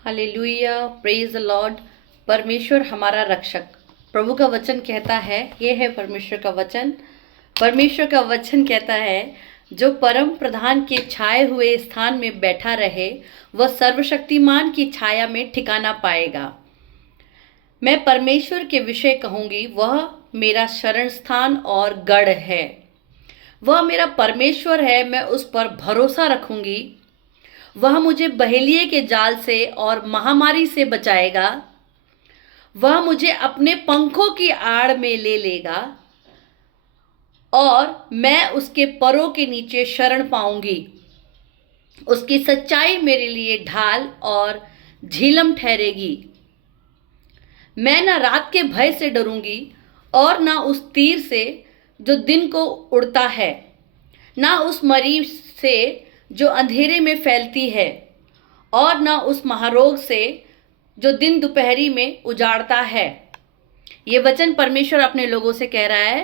Hallelujah, praise the Lord. परमेश्वर हमारा रक्षक। प्रभु का वचन कहता है, ये है परमेश्वर का वचन। परमेश्वर का वचन कहता है, जो परम प्रधान के छाए हुए स्थान में बैठा रहे वह सर्वशक्तिमान की छाया में ठिकाना पाएगा। मैं परमेश्वर के विषय कहूंगी, वह मेरा शरण स्थान और गढ़ है। वह मेरा परमेश्वर है, मैं उस पर भरोसा रखूंगी। वह मुझे बहेलिये के जाल से और महामारी से बचाएगा। वह मुझे अपने पंखों की आड़ में ले लेगा और मैं उसके परों के नीचे शरण पाऊंगी। उसकी सच्चाई मेरे लिए ढाल और झिलम ठहरेगी। मैं न रात के भय से डरूंगी और न उस तीर से जो दिन को उड़ता है, न उस मरी से जो अंधेरे में फैलती है, और न उस महारोग से जो दिन दोपहरी में उजाड़ता है। ये वचन परमेश्वर अपने लोगों से कह रहा है।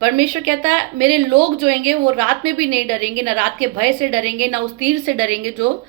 परमेश्वर कहता है, मेरे लोग जो होंगे वो रात में भी नहीं डरेंगे, ना रात के भय से डरेंगे, ना उस तीर से डरेंगे जो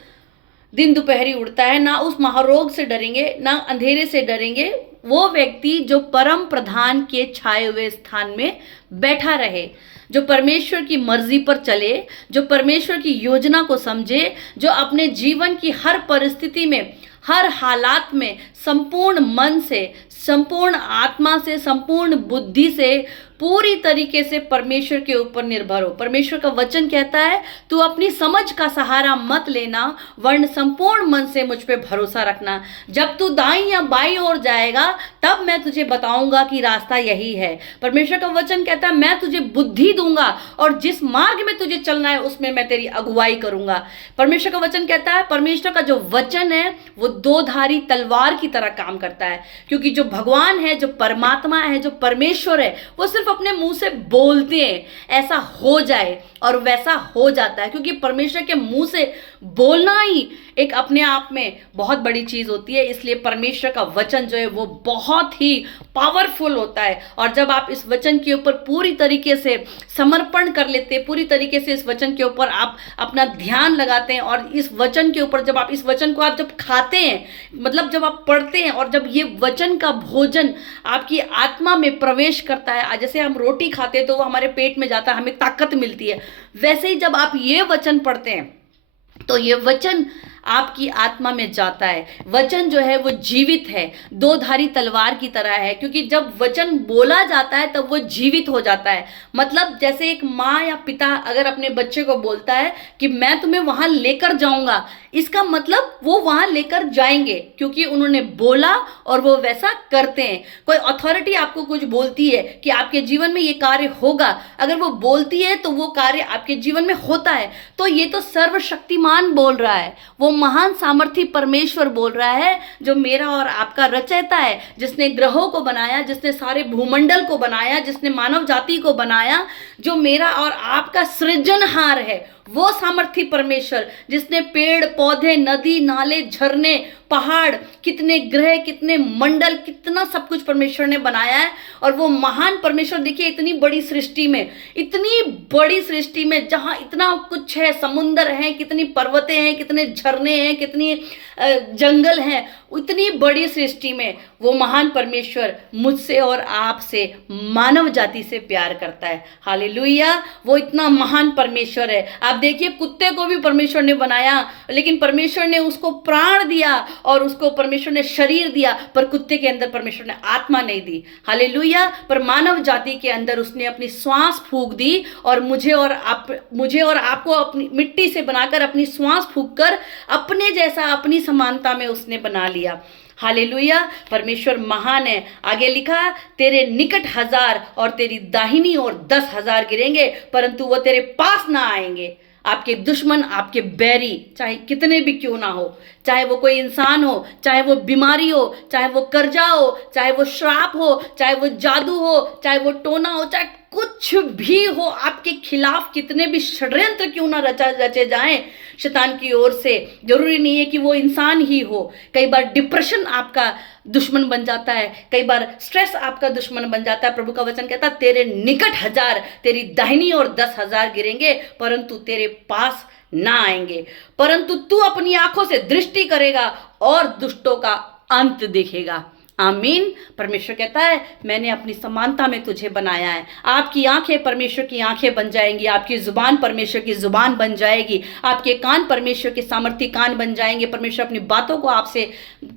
दिन दोपहरी उड़ता है, ना उस महारोग से डरेंगे, ना अंधेरे से डरेंगे। वो व्यक्ति जो परम प्रधान के छाए हुए स्थान में बैठा रहे, जो परमेश्वर की मर्जी पर चले, जो परमेश्वर की योजना को समझे, जो अपने जीवन की हर परिस्थिति में, हर हालात में संपूर्ण मन से, संपूर्ण आत्मा से, संपूर्ण बुद्धि से, पूरी तरीके से परमेश्वर के ऊपर निर्भर हो। परमेश्वर का वचन कहता है, तू अपनी समझ का सहारा मत लेना, वरन संपूर्ण मन से मुझ पे भरोसा रखना। जब तू दाईं या बाईं ओर जाएगा तब मैं तुझे बताऊंगा कि रास्ता यही है। परमेश्वर का वचन कहता है, मैं तुझे बुद्धि दूंगा और जिस मार्ग में तुझे चलना है उसमें मैं तेरी अगुवाई करूंगा। परमेश्वर का वचन कहता है, परमेश्वर का जो वचन है वो दो धारी तलवार की तरह काम करता है, क्योंकि जो भगवान है, जो परमात्मा है, जो परमेश्वर है, वो सिर्फ अपने मुंह से बोलते हैं ऐसा हो जाए और वैसा हो जाता है। क्योंकि परमेश्वर के मुंह से बोलना ही एक अपने आप में बहुत बड़ी चीज होती है। इसलिए परमेश्वर का वचन जो है वो बहुत ही पावरफुल होता है। और जब आप इस वचन के ऊपर पूरी तरीके से समर्पण कर लेते हैं, पूरी तरीके से इस वचन के ऊपर आप अपना ध्यान लगाते हैं, और इस वचन के ऊपर जब आप इस वचन को आप जब खाते हैं, मतलब जब आप पढ़ते हैं, और जब ये वचन का भोजन आपकी आत्मा में प्रवेश करता है, जैसे हम रोटी खाते हैं तो वो हमारे पेट में जाता है, हमें ताकत मिलती है, वैसे ही जब आप ये वचन पढ़ते हैं तो ये वचन आपकी आत्मा में जाता है। वचन जो है वो जीवित है, दो धारी तलवार की तरह है, क्योंकि जब वचन बोला जाता है तब वो जीवित हो जाता है। मतलब जैसे एक माँ या पिता अगर अपने बच्चे को बोलता है कि मैं तुम्हें वहां लेकर जाऊंगा, इसका मतलब वो वहां लेकर जाएंगे, क्योंकि उन्होंने बोला और वो वैसा करते हैं। कोई अथॉरिटी आपको कुछ बोलती है कि आपके जीवन में ये कार्य होगा, अगर वो बोलती है तो वो कार्य आपके जीवन में होता है। तो ये तो सर्वशक्तिमान बोल रहा है, वो महान सामर्थी परमेश्वर बोल रहा है, जो मेरा और आपका रचयिता है, जिसने ग्रहों को बनाया, जिसने सारे भूमंडल को बनाया, जिसने मानव जाति को बनाया, जो मेरा और आपका सृजनहार है, वो सामर्थी परमेश्वर, जिसने पेड़ पौधे, नदी नाले, झरने, पहाड़, कितने ग्रह, कितने मंडल, कितना सब कुछ परमेश्वर ने बनाया है। और वो महान परमेश्वर, देखिए इतनी बड़ी सृष्टि में, इतनी बड़ी सृष्टि में जहां इतना कुछ है, समुंदर है, कितनी पर्वतें हैं, कितने झरने हैं, कितनी जंगल हैं, इतनी बड़ी सृष्टि में वो महान परमेश्वर मुझसे और आपसे, मानव जाति से प्यार करता है। हालेलुया, वो इतना महान परमेश्वर है। आप देखिए, कुत्ते को भी परमेश्वर ने बनाया, लेकिन परमेश्वर ने उसको प्राण दिया और उसको परमेश्वर ने शरीर दिया, पर कुत्ते के अंदर परमेश्वर ने आत्मा नहीं दी। हालेलुया, पर मानव जाति के अंदर उसने अपनी श्वास फूंक दी, और मुझे और आपको अपनी मिट्टी से बनाकर, अपनी श्वास फूंक कर अपने जैसा, अपनी समानता में उसने बना लिया। हालेलुया, परमेश्वर महान है। आगे लिखा, तेरे निकट 1000 और तेरी दाहिनी ओर 10,000 गिरेंगे, परंतु वो तेरे पास ना आएंगे। आपके दुश्मन, आपके बैरी, चाहे कितने भी क्यों ना हो, चाहे वो कोई इंसान हो, चाहे वो बीमारी हो, चाहे वो कर्जा हो, चाहे वो श्राप हो, चाहे वो जादू हो, चाहे वो टोना हो, चाहे कुछ भी हो, आपके खिलाफ कितने भी षड्यंत्र क्यों ना रचे जाएं शैतान की ओर से, जरूरी नहीं है कि वो इंसान ही हो। कई बार डिप्रेशन आपका दुश्मन बन जाता है, कई बार स्ट्रेस आपका दुश्मन बन जाता है। प्रभु का वचन कहता है तेरे निकट 1000 तेरी दाहिनी और 10,000 गिरेंगे परंतु तेरे पास ना आएंगे। परंतु तू अपनी आंखों से दृष्टि करेगा और दुष्टों का अंत देखेगा। आमीन। परमेश्वर कहता है मैंने अपनी समानता में तुझे बनाया है। आपकी आंखें परमेश्वर की आंखें बन जाएंगी, आपकी जुबान परमेश्वर की जुबान बन जाएगी, आपके कान परमेश्वर के सामर्थ्य कान बन जाएंगे। परमेश्वर अपनी बातों को आपसे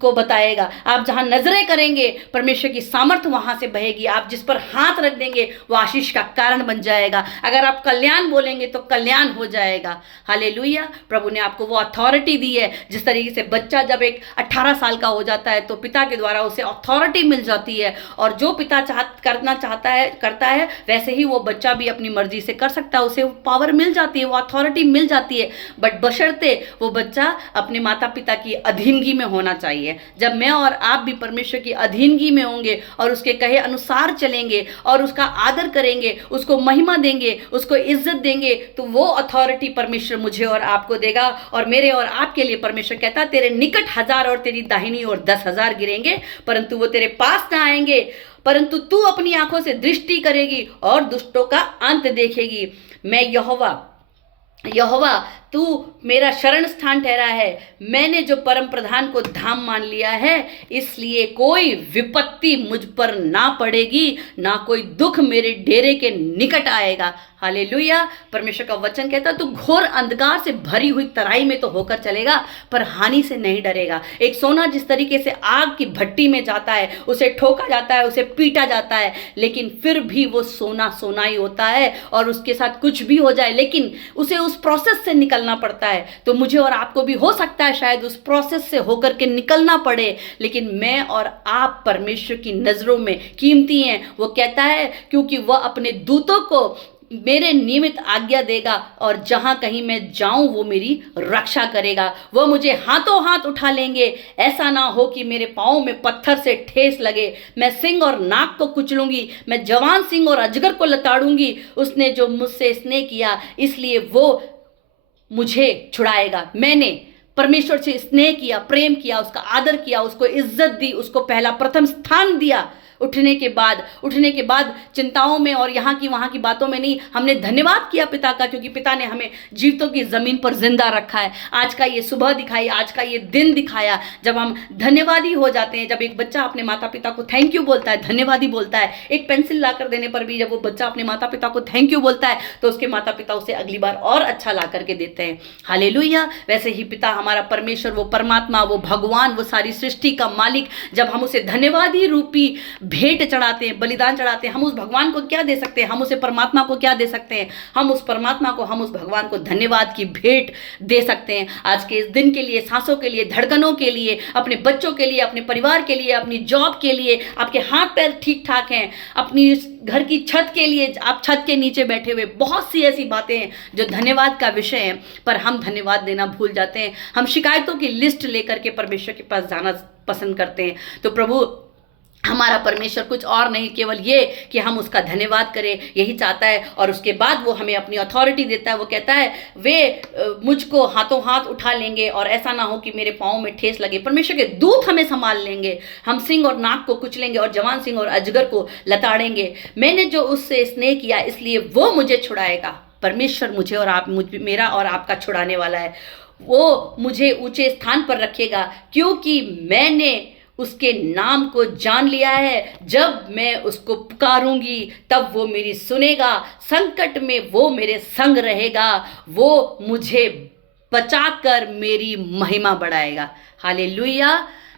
को बताएगा। आप जहां नजरें करेंगे परमेश्वर की सामर्थ्य वहां से बहेगी। आप जिस पर हाथ रख देंगे वो आशीष का कारण बन जाएगा। अगर आप कल्याण बोलेंगे तो कल्याण हो जाएगा। हालेलुया। प्रभु ने आपको वो अथॉरिटी दी है। जिस तरीके से बच्चा जब एक 18 साल का हो जाता है तो पिता के द्वारा उसे अथॉरिटी मिल जाती है, और जो पिता करना चाहता है करता है, वैसे ही वो बच्चा भी अपनी मर्जी से कर सकता है। उसे वो पावर मिल जाती है, वो अथॉरिटी मिल जाती है, बट बशर्ते वो बच्चा अपने माता पिता की अधीनगी में होना चाहिए। जब मैं और आप भी परमेश्वर की अधीनगी में होंगे और उसके कहे अनुसार चलेंगे और उसका आदर करेंगे, उसको महिमा देंगे, उसको इज्जत देंगे, तो वो अथॉरिटी परमेश्वर मुझे और आपको देगा। और मेरे और आपके लिए परमेश्वर कहता है तेरे निकट 1000 और तेरी दाहिनी और 10,000 गिरेंगे परंतु वो तेरे पास ना आएंगे। परंतु तू अपनी आंखों से दृष्टि करेगी और दुष्टों का अंत देखेगी। मैं यहोवा तू मेरा शरण स्थान ठहरा है। मैंने जो परम प्रधान को धाम मान लिया है, इसलिए कोई विपत्ति मुझ पर ना पड़ेगी, ना कोई दुख मेरे डेरे के निकट आएगा। हालेलुया। परमेश्वर का वचन कहता है तू घोर अंधकार से भरी हुई तराई में तो होकर चलेगा पर हानि से नहीं डरेगा। एक सोना जिस तरीके से आग की भट्टी में जाता है, उसे ठोका जाता है, उसे पीटा जाता है, लेकिन फिर भी वो सोना सोना ही होता है। और उसके साथ कुछ भी हो जाए लेकिन उसे उस प्रोसेस से निकलना पड़ता है। तो मुझे और आपको भी हो सकता है शायद उस प्रोसेस से होकर के निकलना पड़े, लेकिन मैं और आप परमेश्वर की नजरों में कीमती हैं। वो कहता है क्योंकि वह अपने दूतों को मेरे निमित्त आज्ञा देगा और जहां कहीं मैं जाऊं वो मेरी रक्षा करेगा। वह मुझे हाथों हाथ उठा लेंगे, ऐसा ना हो कि मेरे पांव में पत्थर से ठेस लगे। मैं सिंह और नाग को कुचलूंगी, मैं जवान सिंह और अजगर को लताड़ूंगी। उसने जो मुझसे स्नेह किया इसलिए वो मुझे छुड़ाएगा। मैंने परमेश्वर से स्नेह किया, प्रेम किया, उसका आदर किया, उसको इज्जत दी, उसको पहला प्रथम स्थान दिया। उठने के बाद चिंताओं में और यहाँ की वहाँ की बातों में नहीं, हमने धन्यवाद किया पिता का, क्योंकि पिता ने हमें जीवितों की जमीन पर जिंदा रखा है। आज का ये सुबह दिखाई, आज का ये दिन दिखाया। जब हम धन्यवादी हो जाते हैं, जब एक बच्चा अपने माता पिता को थैंक यू बोलता है, धन्यवादी बोलता है, एक पेंसिल ला कर देने पर भी जब वो बच्चा अपने माता पिता को थैंक यू बोलता है तो उसके माता पिता उसे अगली बार और अच्छा ला करके देते हैं। हालेलुया। वैसे ही पिता हमारा परमेश्वर, वो परमात्मा, वो भगवान, वो सारी सृष्टि का मालिक, जब हम उसे धन्यवादी रूपी भेंट चढ़ाते हैं, बलिदान चढ़ाते हैं, हम उस भगवान को क्या दे सकते हैं? हम उसे परमात्मा को क्या दे सकते हैं? हम उस परमात्मा को, हम उस भगवान को धन्यवाद की भेंट दे सकते हैं। आज के इस दिन के लिए, सांसों के लिए, धड़कनों के लिए, अपने बच्चों के लिए, अपने परिवार के लिए, अपनी जॉब के लिए, आपके हाथ पैर ठीक ठाक हैं, अपनी घर की छत के लिए, आप छत के नीचे बैठे हुए, बहुत सी ऐसी बातें हैं जो धन्यवाद का विषय है, पर हम धन्यवाद देना भूल जाते हैं। हम शिकायतों की लिस्ट लेकर के परमेश्वर के पास जाना पसंद करते हैं। तो प्रभु हमारा परमेश्वर कुछ और नहीं, केवल ये कि हम उसका धन्यवाद करें, यही चाहता है। और उसके बाद वो हमें अपनी अथॉरिटी देता है। वो कहता है वे मुझको हाथों हाथ उठा लेंगे और ऐसा ना हो कि मेरे पाँव में ठेस लगे। परमेश्वर के दूत हमें संभाल लेंगे। हम सिंह और नाग को कुचलेंगे और जवान सिंह और अजगर को लताड़ेंगे। मैंने जो उससे स्नेह किया इसलिए वो मुझे छुड़ाएगा। परमेश्वर मुझे और आप, मेरा और आपका छुड़ाने वाला है। वो मुझे ऊंचे स्थान पर रखेगा क्योंकि मैंने उसके नाम को जान लिया है। जब मैं उसको पुकारूंगी तब वो मेरी सुनेगा। संकट में वो मेरे संग रहेगा। वो मुझे बचाकर मेरी महिमा बढ़ाएगा। हालेलुया।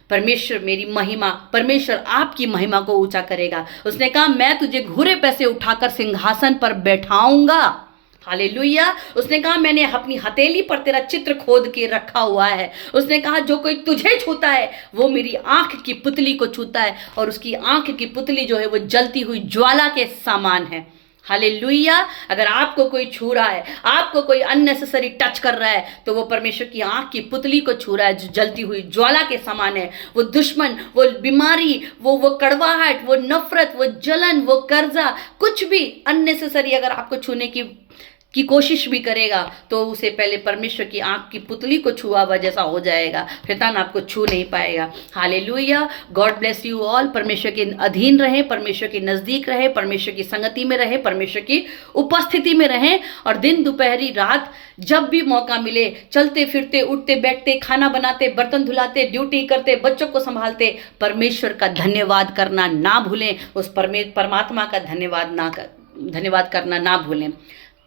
परमेश्वर मेरी महिमा, परमेश्वर आपकी महिमा को ऊंचा करेगा। उसने कहा मैं तुझे घोड़े पे से उठाकर सिंहासन पर बैठाऊंगा। हालेलुया। उसने कहा मैंने अपनी हथेली पर तेरा चित्र खोद के रखा हुआ है। उसने कहा जो कोई तुझे छूता है वो मेरी आंख की पुतली को छूता है, और उसकी आंख की पुतली जो है वो जलती हुई ज्वाला के समान है। हालेलुया। अगर आपको कोई छू रहा है, आपको कोई अननेसेसरी टच कर रहा है, तो वो परमेश्वर की आंख की पुतली को छू रहा है जो जलती हुई ज्वाला के समान है। वो दुश्मन, वो बीमारी, वो कड़वाहट, वो नफरत, वो जलन, वो कर्जा, कुछ भी अननेसेसरी अगर आपको छूने की कोशिश भी करेगा, तो उसे पहले परमेश्वर की आंख की पुतली को छुआ हुआ जैसा हो जाएगा। शैतान आपको छू नहीं पाएगा। Hallelujah. God bless you all. परमेश्वर के अधीन रहें, परमेश्वर के नज़दीक रहें, परमेश्वर की संगति में रहें, परमेश्वर की उपस्थिति में रहें। और दिन दोपहरी रात जब भी मौका मिले, चलते फिरते, उठते बैठते, खाना बनाते, बर्तन धुलाते, ड्यूटी करते, बच्चों को संभालते, परमेश्वर का धन्यवाद करना ना भूलें। उस परमात्मा का धन्यवाद करना ना भूलें।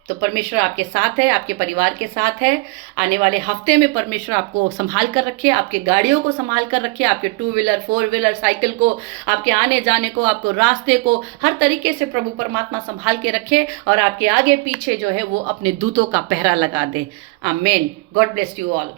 तो परमेश्वर आपके साथ है, आपके परिवार के साथ है। आने वाले हफ्ते में परमेश्वर आपको संभाल कर रखे, आपके गाड़ियों को संभाल कर रखे, आपके 2 व्हीलर 4 व्हीलर साइकिल को, आपके आने जाने को, आपको रास्ते को, हर तरीके से प्रभु परमात्मा संभाल के रखे और आपके आगे पीछे जो है वो अपने दूतों का पहरा लगा दे। आमीन। God bless you all.